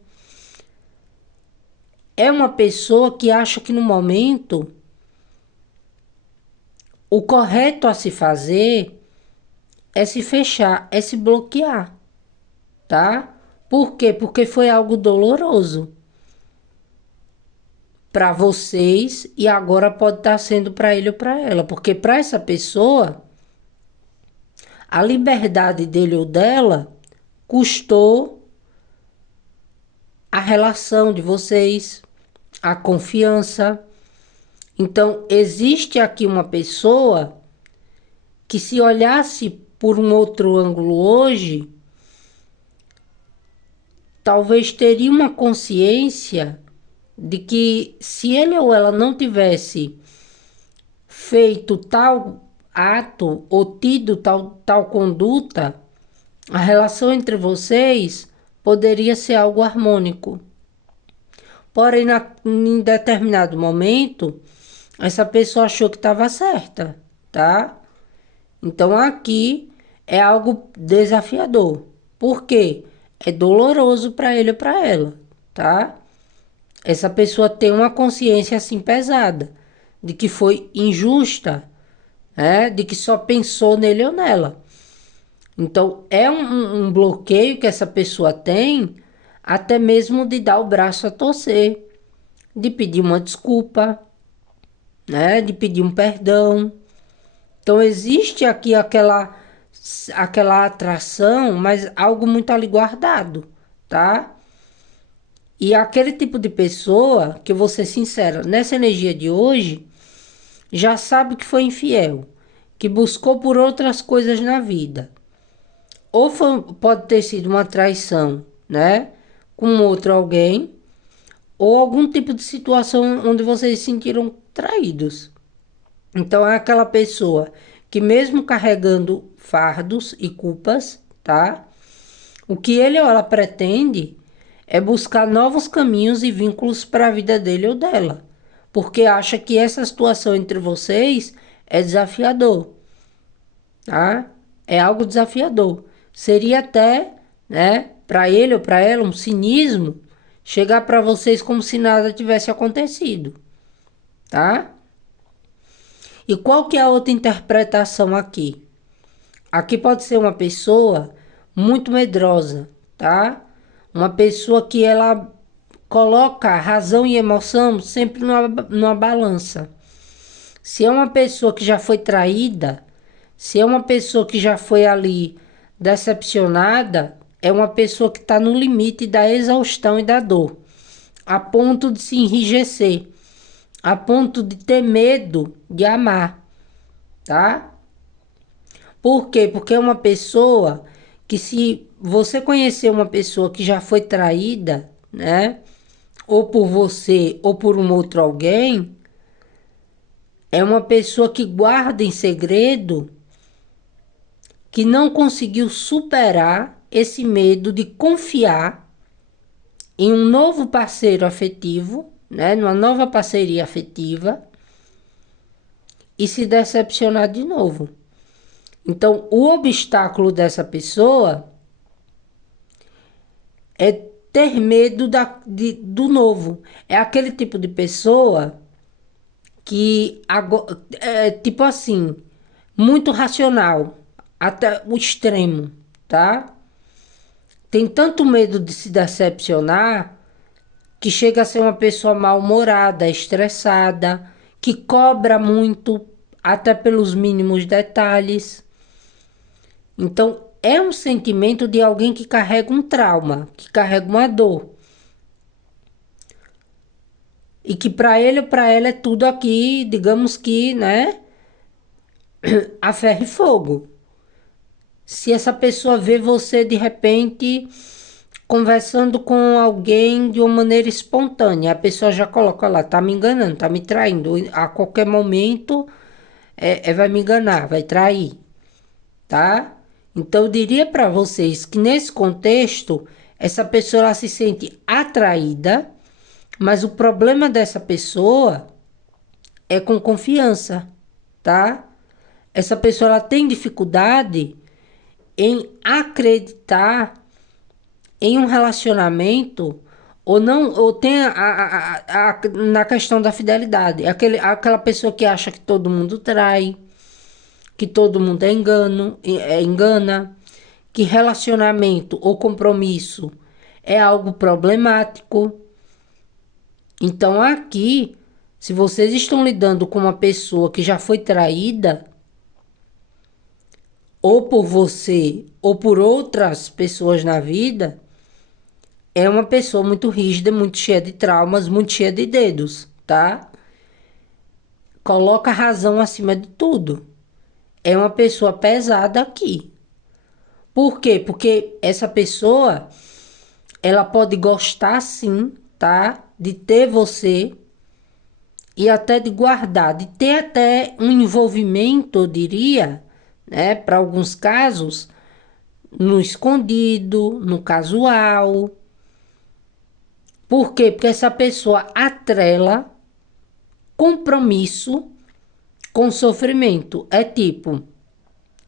É uma pessoa que acha que no momento o correto a se fazer é se fechar, é se bloquear, tá? Por quê? Porque foi algo doloroso para vocês e agora pode estar sendo para ele ou para ela, porque para essa pessoa a liberdade dele ou dela custou a relação de vocês, a confiança. Então, existe aqui uma pessoa que, se olhasse por um outro ângulo hoje, talvez teria uma consciência de que, se ele ou ela não tivesse feito tal ato ou tido tal conduta, a relação entre vocês poderia ser algo harmônico. Porém, em determinado momento, essa pessoa achou que estava certa, tá? Então aqui é algo desafiador. Por quê? É doloroso para ele ou para ela, tá? Essa pessoa tem uma consciência assim pesada, de que foi injusta, né? De que só pensou nele ou nela. Então é um bloqueio que essa pessoa tem, até mesmo de dar o braço a torcer, de pedir uma desculpa, né? De pedir um perdão. Então existe aqui aquela atração, mas algo muito ali guardado, tá? E aquele tipo de pessoa, que eu vou ser sincera, nessa energia de hoje, já sabe que foi infiel, que buscou por outras coisas na vida. Ou pode ter sido uma traição, né? Com outro alguém, ou algum tipo de situação onde vocês se sentiram traídos. Então é aquela pessoa que, mesmo carregando fardos e culpas, tá? O que ele ou ela pretende é buscar novos caminhos e vínculos para a vida dele ou dela, porque acha que essa situação entre vocês é desafiador, tá? É algo desafiador. Seria até, né, para ele ou para ela um cinismo chegar para vocês como se nada tivesse acontecido, tá? E qual que é a outra interpretação aqui? Aqui pode ser uma pessoa muito medrosa, tá? Uma pessoa que ela coloca razão e emoção sempre numa balança. Se é uma pessoa que já foi traída, se é uma pessoa que já foi ali decepcionada, é uma pessoa que está no limite da exaustão e da dor, a ponto de se enrijecer, a ponto de ter medo de amar, tá? Por quê? Porque é uma pessoa que, se você conhecer uma pessoa que já foi traída, né? Ou por você ou por um outro alguém, é uma pessoa que guarda em segredo, que não conseguiu superar esse medo de confiar em um novo parceiro afetivo, né? Numa nova parceria afetiva, e se decepcionar de novo. Então, o obstáculo dessa pessoa é ter medo do novo. É aquele tipo de pessoa que é tipo assim, muito racional, até o extremo, tá? Tem tanto medo de se decepcionar que chega a ser uma pessoa mal-humorada, estressada, que cobra muito, até pelos mínimos detalhes. Então, é um sentimento de alguém que carrega um trauma, que carrega uma dor. E que para ele ou para ela é tudo aqui, digamos que, né, a ferro e fogo. Se essa pessoa vê você de repente conversando com alguém de uma maneira espontânea, a pessoa já coloca lá, tá me enganando, tá me traindo. A qualquer momento vai me enganar, vai trair, tá? Então eu diria para vocês que nesse contexto, essa pessoa ela se sente atraída, mas o problema dessa pessoa é com confiança, tá? Essa pessoa ela tem dificuldade em acreditar em um relacionamento ou não, ou tem na questão da fidelidade. Aquela pessoa que acha que todo mundo trai, que todo mundo engana, que relacionamento ou compromisso é algo problemático. Então aqui, se vocês estão lidando com uma pessoa que já foi traída, ou por você, ou por outras pessoas na vida, é uma pessoa muito rígida, muito cheia de traumas, muito cheia de dedos, tá? Coloca a razão acima de tudo. É uma pessoa pesada aqui. Por quê? Porque essa pessoa, ela pode gostar sim, tá? De ter você e até de guardar, de ter até um envolvimento, eu diria, né? Para alguns casos, no escondido, no casual. Por quê? Porque essa pessoa atrela compromisso com sofrimento. É tipo,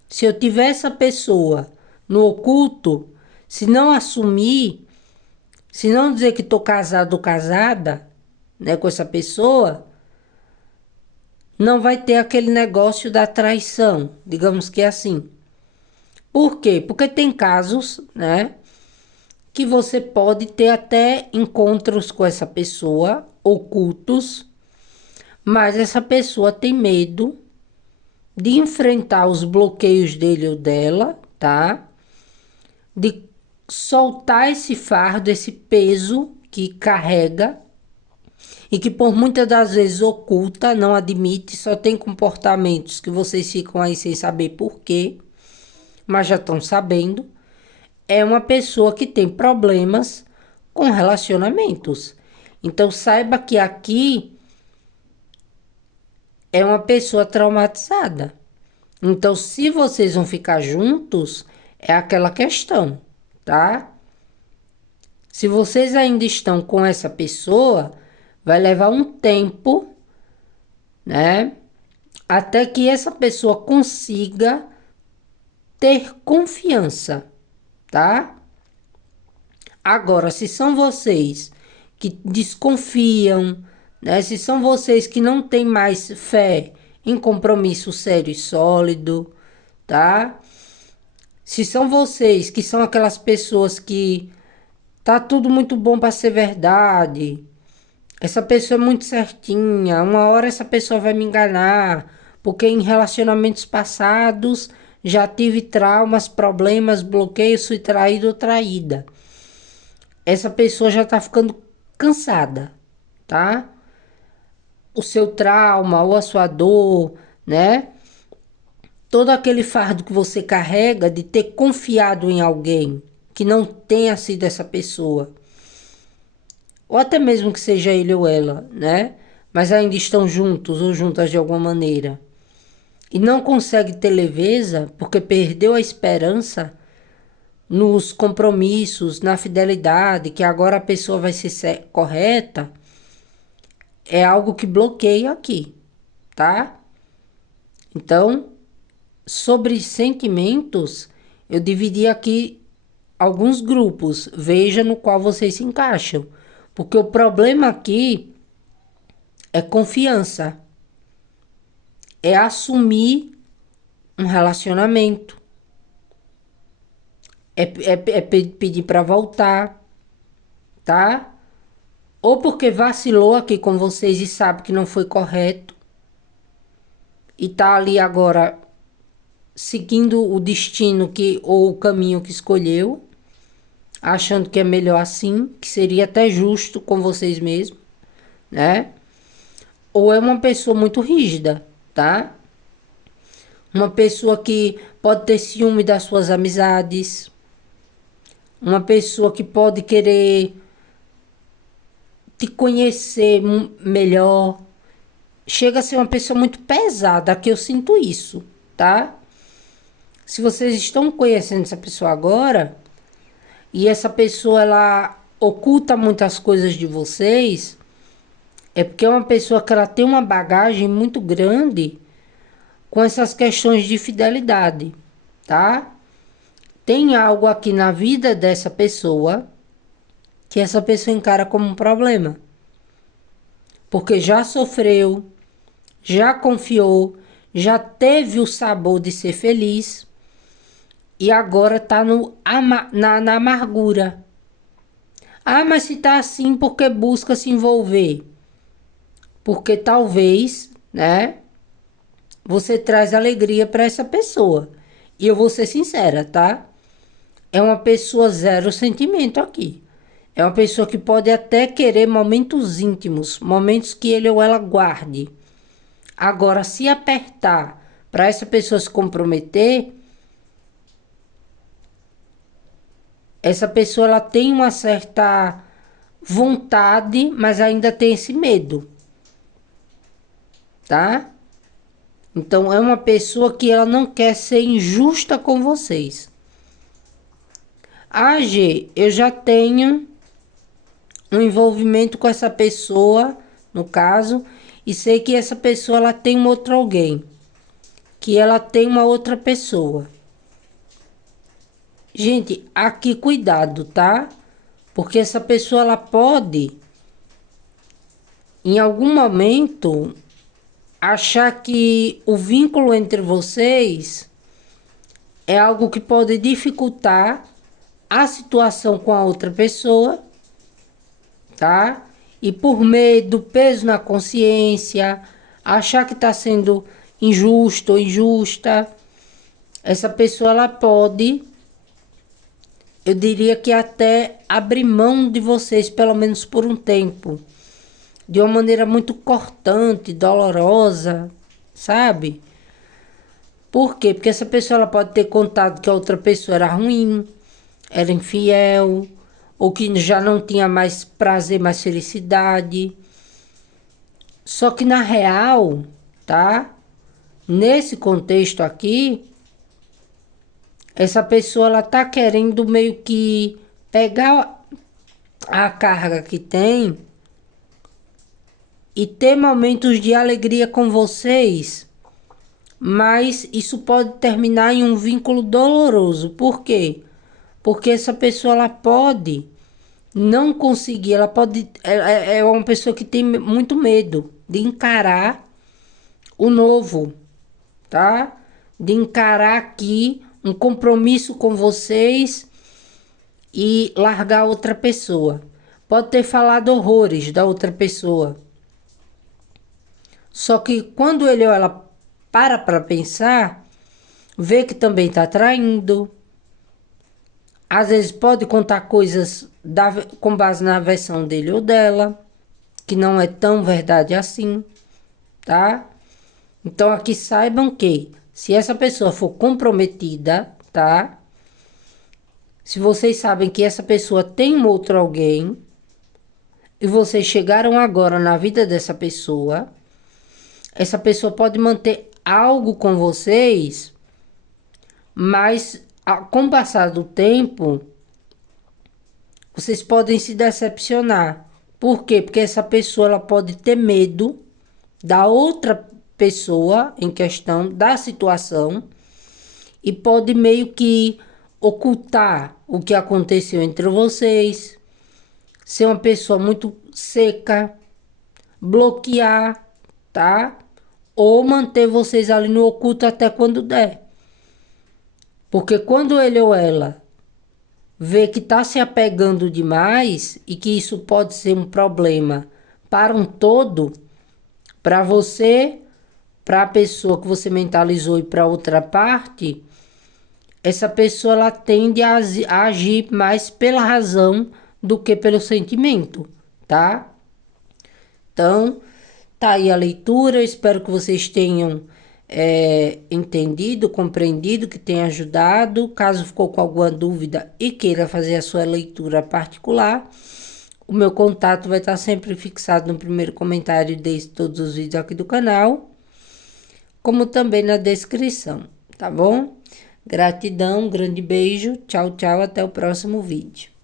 se eu tiver essa pessoa no oculto, se não assumir, se não dizer que estou casado ou casada, né, com essa pessoa, não vai ter aquele negócio da traição, digamos que é assim. Por quê? Porque tem casos, né, que você pode ter até encontros com essa pessoa ocultos, mas essa pessoa tem medo de enfrentar os bloqueios dele ou dela, tá? De soltar esse fardo, esse peso que carrega e que por muitas das vezes oculta, não admite, só tem comportamentos que vocês ficam aí sem saber por quê, mas já estão sabendo. É uma pessoa que tem problemas com relacionamentos. Então saiba que aqui é uma pessoa traumatizada. Então, se vocês vão ficar juntos, é aquela questão, tá? Se vocês ainda estão com essa pessoa, vai levar um tempo, né? Até que essa pessoa consiga ter confiança, tá? Agora, se são vocês que desconfiam, né? Se são vocês que não têm mais fé em compromisso sério e sólido, tá? Se são vocês que são aquelas pessoas que tá tudo muito bom para ser verdade, essa pessoa é muito certinha, uma hora essa pessoa vai me enganar, porque em relacionamentos passados já tive traumas, problemas, bloqueios, fui traído ou traída. Essa pessoa já tá ficando cansada, tá? O seu trauma ou a sua dor, né? Todo aquele fardo que você carrega de ter confiado em alguém que não tenha sido essa pessoa, ou até mesmo que seja ele ou ela, né? Mas ainda estão juntos ou juntas de alguma maneira. E não consegue ter leveza porque perdeu a esperança nos compromissos, na fidelidade, que agora a pessoa vai ser correta, é algo que bloqueia aqui, tá? Então, sobre sentimentos, eu dividi aqui alguns grupos. Veja no qual vocês se encaixam. Porque o problema aqui é confiança. É assumir um relacionamento. É pedir para voltar, tá? Ou porque vacilou aqui com vocês e sabe que não foi correto. E tá ali agora seguindo o destino que ou o caminho que escolheu, achando que é melhor assim, que seria até justo com vocês mesmos, né? Ou é uma pessoa muito rígida, tá? Uma pessoa que pode ter ciúme das suas amizades, uma pessoa que pode querer te conhecer melhor. Chega a ser uma pessoa muito pesada, que eu sinto isso, tá? Se vocês estão conhecendo essa pessoa agora, e essa pessoa ela oculta muitas coisas de vocês, é porque é uma pessoa que ela tem uma bagagem muito grande com essas questões de fidelidade, tá? Tem algo aqui na vida dessa pessoa que essa pessoa encara como um problema. Porque já sofreu, já confiou, já teve o sabor de ser feliz e agora tá na amargura. Ah, mas se tá assim, porque busca se envolver? Porque talvez, né, você traz alegria para essa pessoa. E eu vou ser sincera, tá? É uma pessoa zero sentimento aqui. É uma pessoa que pode até querer momentos íntimos, momentos que ele ou ela guarde. Agora, se apertar para essa pessoa se comprometer, essa pessoa ela tem uma certa vontade, mas ainda tem esse medo, tá? Então é uma pessoa que ela não quer ser injusta com vocês. Ah, G, eu já tenho um envolvimento com essa pessoa, no caso, e sei que essa pessoa ela tem um outro alguém, que ela tem uma outra pessoa. Gente, aqui cuidado, tá? Porque essa pessoa ela pode, em algum momento, achar que o vínculo entre vocês é algo que pode dificultar a situação com a outra pessoa, tá? E por medo, peso na consciência, achar que está sendo injusto ou injusta, essa pessoa ela pode, eu diria que até abrir mão de vocês, pelo menos por um tempo, de uma maneira muito cortante, dolorosa, sabe? Por quê? Porque essa pessoa ela pode ter contado que a outra pessoa era ruim, era infiel, ou que já não tinha mais prazer, mais felicidade. Só que na real, tá? Nesse contexto aqui, essa pessoa ela tá querendo meio que pegar a carga que tem e ter momentos de alegria com vocês, mas isso pode terminar em um vínculo doloroso. Por quê? Porque essa pessoa ela pode não conseguir, ela pode é uma pessoa que tem muito medo de encarar o novo, tá? De encarar aqui um compromisso com vocês e largar outra pessoa. Pode ter falado horrores da outra pessoa. Só que quando ele ou ela para pensar, vê que também está traindo. Às vezes pode contar coisas com base na versão dele ou dela, que não é tão verdade assim, tá? Então aqui saibam que se essa pessoa for comprometida, tá? Se vocês sabem que essa pessoa tem um outro alguém e vocês chegaram agora na vida dessa pessoa, essa pessoa pode manter algo com vocês, mas com o passar do tempo, vocês podem se decepcionar. Por quê? Porque essa pessoa ela pode ter medo da outra pessoa em questão da situação e pode meio que ocultar o que aconteceu entre vocês, ser uma pessoa muito seca, bloquear, tá? Ou manter vocês ali no oculto até quando der. Porque quando ele ou ela vê que tá se apegando demais e que isso pode ser um problema para um todo, para você, para a pessoa que você mentalizou e para outra parte, essa pessoa ela tende a agir mais pela razão do que pelo sentimento, tá? Então, tá aí a leitura. Espero que vocês tenham entendido, compreendido, que tenha ajudado. Caso ficou com alguma dúvida e queira fazer a sua leitura particular, o meu contato vai estar sempre fixado no primeiro comentário de todos os vídeos aqui do canal, como também na descrição, tá bom? Gratidão, um grande beijo, tchau, tchau, até o próximo vídeo.